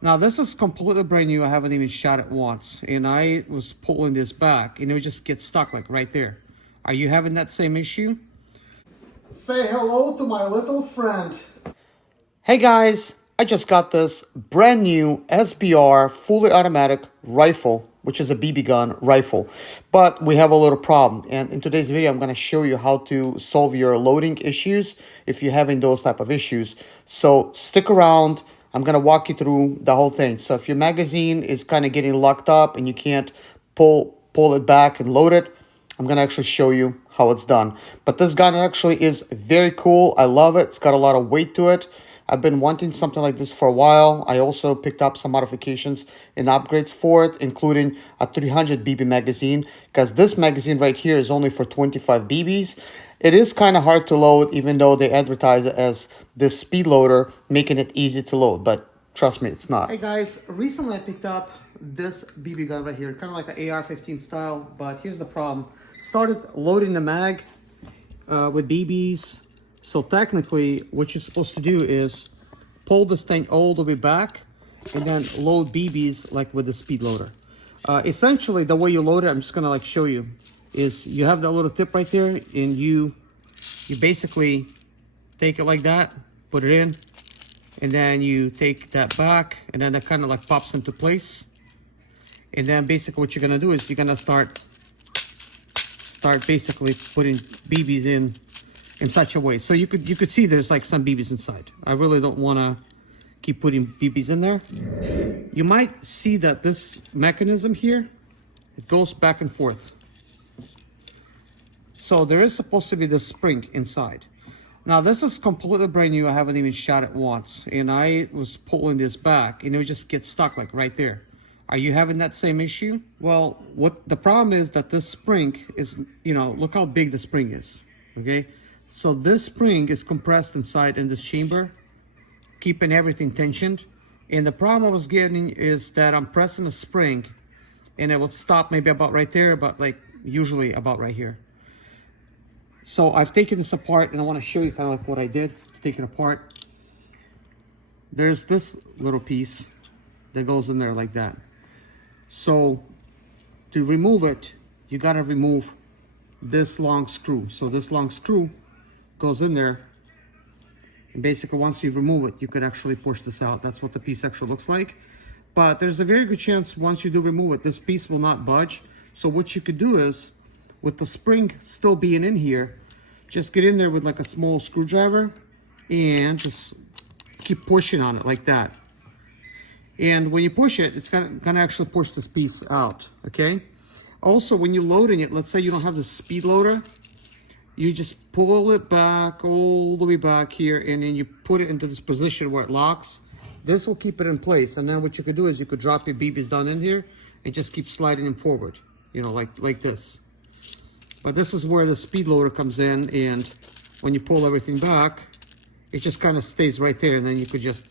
Now this is completely brand new. I haven't even shot it once, and I was pulling this back and it would just get stuck like right there. Are you having that same issue? Say hello to my little friend. Hey guys, I just got this brand new SBR fully automatic rifle, which is a BB gun rifle, but we have a little problem. And in today's video, I'm going to show you how to solve your loading issues if you're having those type of issues. So stick around. I'm going to walk you through the whole thing. So if your magazine is kind of getting locked up and you can't pull it back and load it, I'm going to actually show you how it's done. But this gun actually is very cool. I love it. It's got a lot of weight to it. I've been wanting something like this for a while. I also picked up some modifications and upgrades for it, including a 300 BB magazine, because this magazine right here is only for 25 BBs. It is kind of hard to load, even though they advertise it as this speed loader, making it easy to load, but trust me, it's not. Hey guys, recently I picked up this BB gun right here, kind of like an AR-15 style, but here's the problem. Started loading the mag with BBs. So technically, what you're supposed to do is pull this thing all the way back and then load BBs like with the speed loader. Essentially, the way you load it, I'm just gonna like show you, is you have that little tip right there, and you basically take it like that, put it in, and then you take that back, and then that kind of like pops into place. And then basically what you're gonna do is you're gonna start basically putting BBs in such a way. So you could see there's like some BBs inside. I really don't want to keep putting BBs in there. You might see that this mechanism here, it goes back and forth. So there is supposed to be this spring inside. Now this is completely brand new. I haven't even shot it once, and I was pulling this back and it would just get stuck like right there. Are you having that same issue? Well, what the problem is that this spring is, look how big the spring is, okay? So this spring is compressed inside in this chamber, keeping everything tensioned. And the problem I was getting is that I'm pressing the spring and it would stop maybe about right there, but like usually about right here. So I've taken this apart and I want to show you kind of like what I did to take it apart. There's this little piece that goes in there like that. So to remove it, you got to remove this long screw. So this long screw goes in there, and basically once you remove it, you could actually push this out. That's what the piece actually looks like. But there's a very good chance once you do remove it, this piece will not budge. So what you could do is, with the spring still being in here, just get in there with like a small screwdriver and just keep pushing on it like that. And when you push it, it's gonna actually push this piece out, okay? Also, when you're loading it, let's say you don't have the speed loader, you just pull it back all the way back here, and then you put it into this position where it locks. This will keep it in place. And then what you could do is you could drop your BBs down in here and just keep sliding them forward, like this. But this is where the speed loader comes in, and when you pull everything back, it just kind of stays right there. And then you could just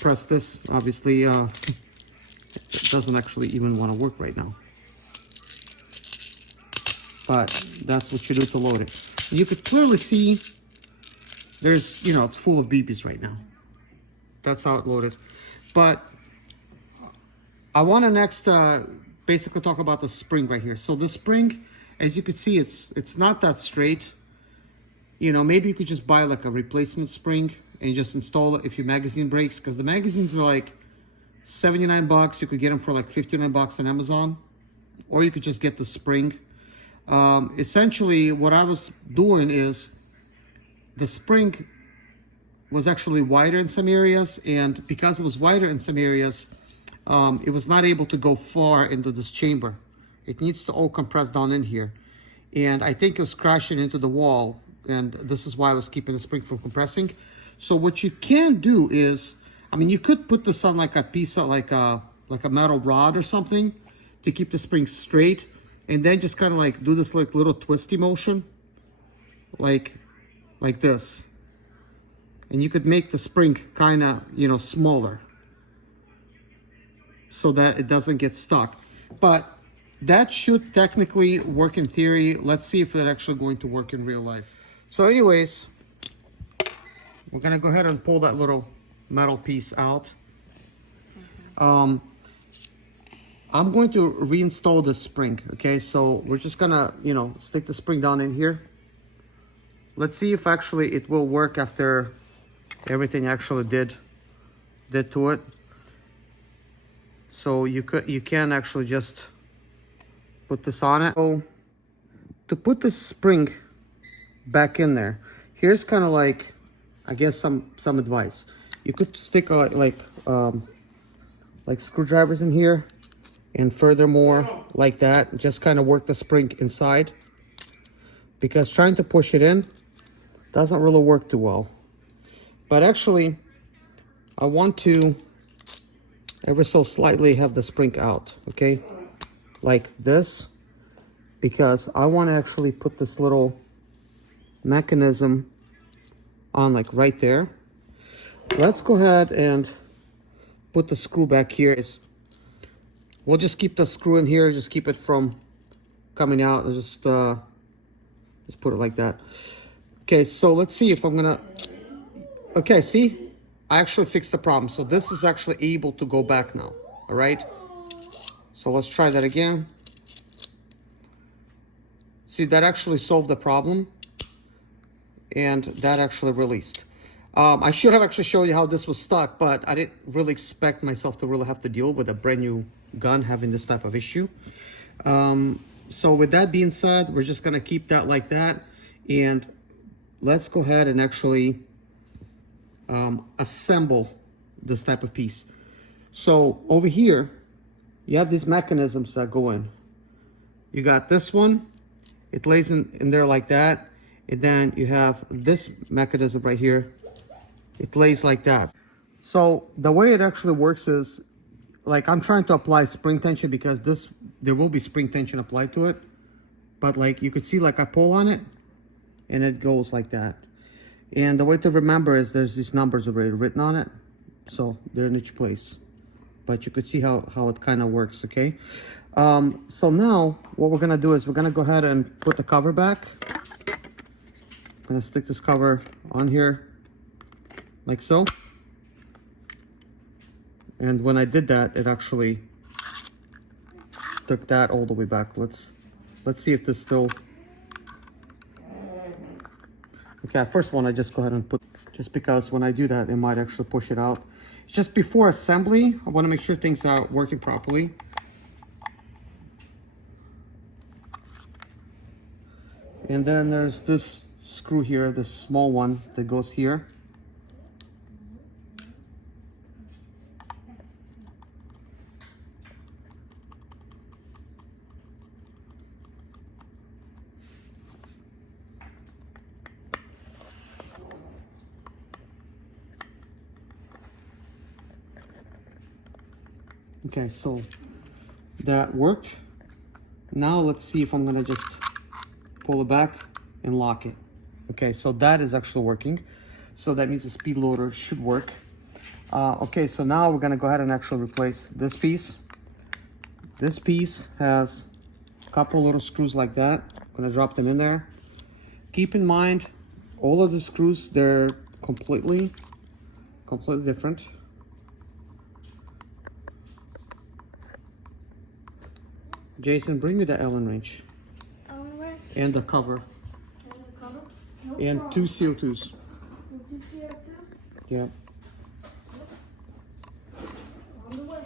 press this. Obviously, it doesn't actually even want to work right now. But that's what you do to load it. You could clearly see there's, it's full of BBs right now. That's how it loaded. But I want to next basically talk about the spring right here. So the spring, as you can see, it's not that straight. Maybe you could just buy like a replacement spring and just install it if your magazine breaks, because the magazines are like 79 bucks. You could get them for like 59 bucks on Amazon, or you could just get the spring. Essentially what I was doing is the spring was actually wider in some areas, and because it was wider in some areas, it was not able to go far into this chamber. It needs to all compress down in here, and I think it was crashing into the wall, and this is why I was keeping the spring from compressing. So what you can do is, you could put this on like a piece of like a metal rod or something to keep the spring straight, and then just kind of like do this like little twisty motion, like this. And you could make the spring kind of, smaller so that it doesn't get stuck. But that should technically work in theory. Let's see if it's actually going to work in real life. So anyways, we're gonna go ahead and pull that little metal piece out. I'm going to reinstall the spring, okay? So we're just gonna, you know, stick the spring down in here. Let's see if actually it will work after everything actually did to it. So you can actually just put this on it. So to put this spring back in there, here's kind of like, I guess some advice. You could stick like screwdrivers in here, and furthermore like that, just kind of work the spring inside, because trying to push it in doesn't really work too well. But actually I want to ever so slightly have the spring out, okay, like this, because I want to actually put this little mechanism on, like right there. Let's go ahead and put the screw back here. We'll just keep the screw in here, just keep it from coming out, and just put it like that. Okay, so let's see if I'm gonna, okay, see, I actually fixed the problem. So this is actually able to go back now. All right, so let's try that again. See, that actually solved the problem, and that actually released. I should have actually shown you how this was stuck, but I didn't really expect myself to really have to deal with a brand new gun having this type of issue. So with that being said, we're just gonna keep that like that, and let's go ahead and actually assemble this type of piece. So over here, you have these mechanisms that go in. You got this one, it lays in there like that, and then you have this mechanism right here, it lays like that. So the way it actually works is, like, I'm trying to apply spring tension because there will be spring tension applied to it, but like you could see, like I pull on it and it goes like that. And the way to remember is there's these numbers already written on it, so they're in each place, but you could see how it kind of works, okay? So now what we're gonna do is we're gonna go ahead and put the cover back. I'm gonna stick this cover on here like so, and when I did that, it actually took that all the way back. Let's see if this still. Okay, first one I just go ahead and put, just because when I do that, it might actually push it out. Just before assembly, I want to make sure things are working properly. And then there's this screw here, this small one that goes here. Okay, so that worked. Now let's see if I'm gonna just pull it back and lock it. Okay, so that is actually working. So that means the speed loader should work. Okay, so now we're gonna go ahead and actually replace this piece. This piece has a couple little screws like that. I'm gonna drop them in there. Keep in mind, all of the screws, they're completely different. Jason, bring me the Allen wrench. Allen wrench? And the cover. And the cover? No And problem. 2 CO2s. And 2 CO2s? Yeah. On the way.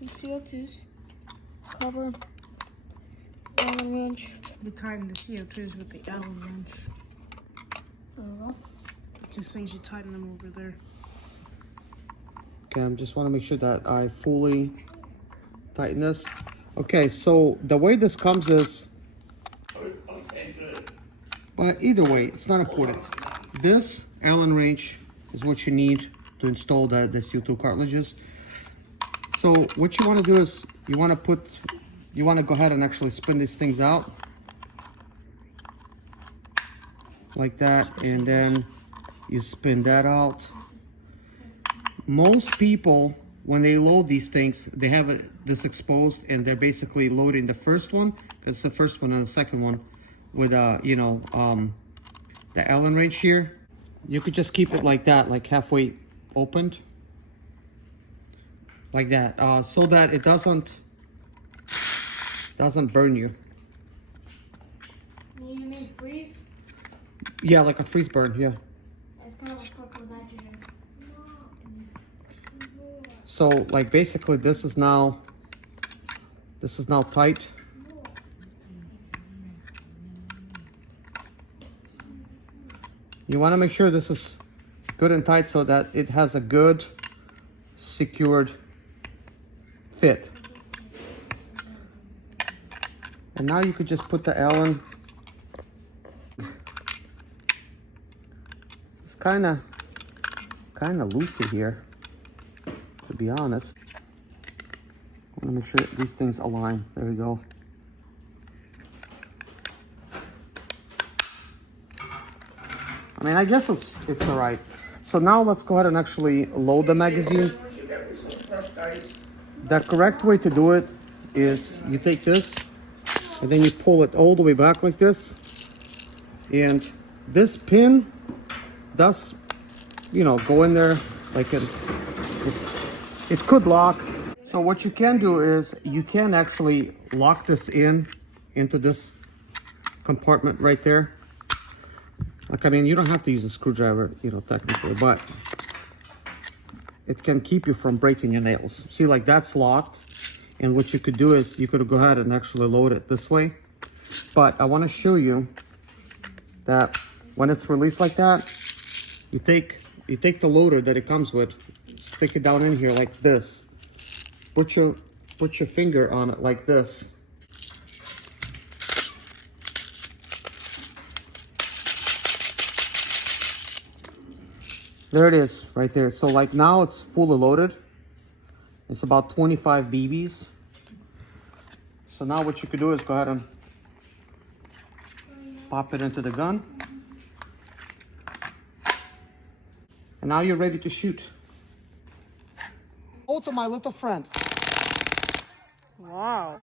2 CO2s. Cover. Allen wrench. You tighten the CO2s with the Allen wrench. Two things, you tighten them over there. Okay, I just want to make sure that I fully tighten this. Okay, so the way this comes is, but either way, it's not important. This Allen wrench is what you need to install the CO2 cartridges. So what you want to do is you want to go ahead and actually spin these things out like that, and then you spin that out. Most people, when they load these things, they have this exposed, and they're basically loading the first one, because it's the first one and the second one with the Allen wrench here. you could just keep it like that, like halfway opened. Like that, so that it doesn't burn you. You mean freeze? Yeah, like a freeze burn, yeah. It's kind of a purple nitrogen. So like basically this is now tight. You want to make sure this is good and tight so that it has a good secured fit. And now you could just put the Allen. It's kind of loosey here, to be honest. I want to make sure these things align. There we go. I mean, I guess it's all right. So now let's go ahead and actually load the magazine. The correct way to do it is you take this and then you pull it all the way back like this. And this pin does, you know, go in there like it could lock. So what you can do is you can actually lock this into this compartment right there. Like, I mean, you don't have to use a screwdriver, you know, technically, but it can keep you from breaking your nails. See, like that's locked. And what you could do is you could go ahead and actually load it this way. But I want to show you that when it's released like that, you take the loader that it comes with, stick it down in here like this. Put your finger on it like this. There it is, right there. So like now it's fully loaded. It's about 25 BBs. So now what you could do is go ahead and pop it into the gun. And now you're ready to shoot. Oh, to my little friend. Wow.